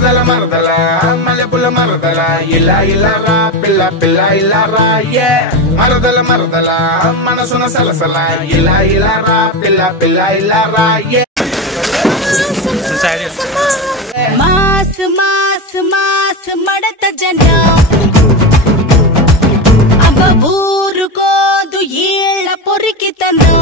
మరదల మరదల మల్లెపుల్ల మరదల ఇలా ఇలా రా పిల్ల పిల్ల ఇలా రా మరదల మరదల మనసున సలసల ఇలా ఇలా రా పిల్ల పిల్ల ఇలా రా మాస్ మాస్ మాస్ మడత జనం అబ్బ ఊరుకోదు ఈళ్ళ పొరికితనం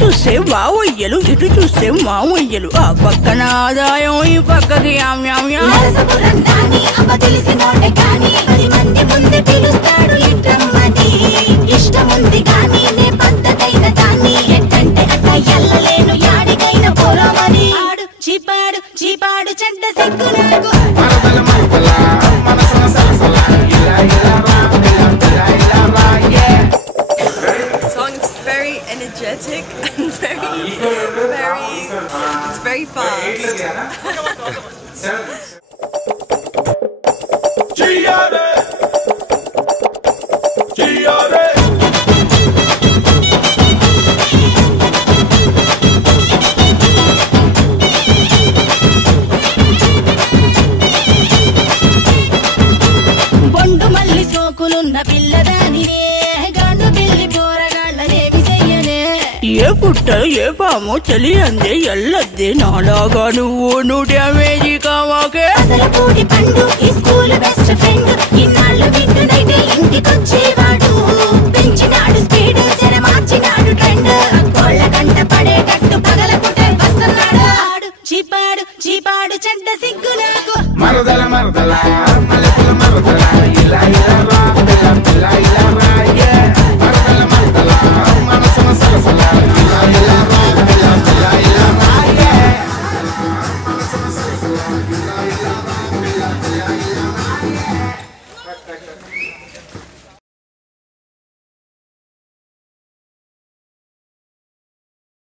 చూసే వావయ్యలు ఇటు చూసే మావయ్యలు ఆ పక్కన ఆదాయం ఈ పక్కకి ఇష్టముంది కానీ నే పద్ధతైన దాన్ని ఎట్టంటే అట్ట ఎల్లలేను యాడికైన పోరామని ఆడు చీపాడు చీపాడు చెడ్డ సిగ్గు నాకు energetic and it's very fast. బొండు మల్లి సోకులున్న పిల్లదానినే గాండు పిల్లి పోరగాళ్ళనేమి చెయ్యనే ఏ పుట్ట ఏ పాము చలి అందే ఎల్లద్దే నాలాగా నువ్వు డ్యామేజీ కావాకే అసలు కూడి పండు ఈ స్కూల్ బెస్ట్ ఫ్రెండ్ ఇన్నాళ్ళు వింటునైతే ఇంటికొచ్చేవాడు పెంచినాడు స్పీడ్ జర మార్చినాడు ట్రెండ్ కోళ్ళ కంట పడేటట్టు పగలకుటే వస్తున్నాడు ఆడు చీపాడు చీపాడు చెడ్డ సిగ్గు నాకు మరదల మరదల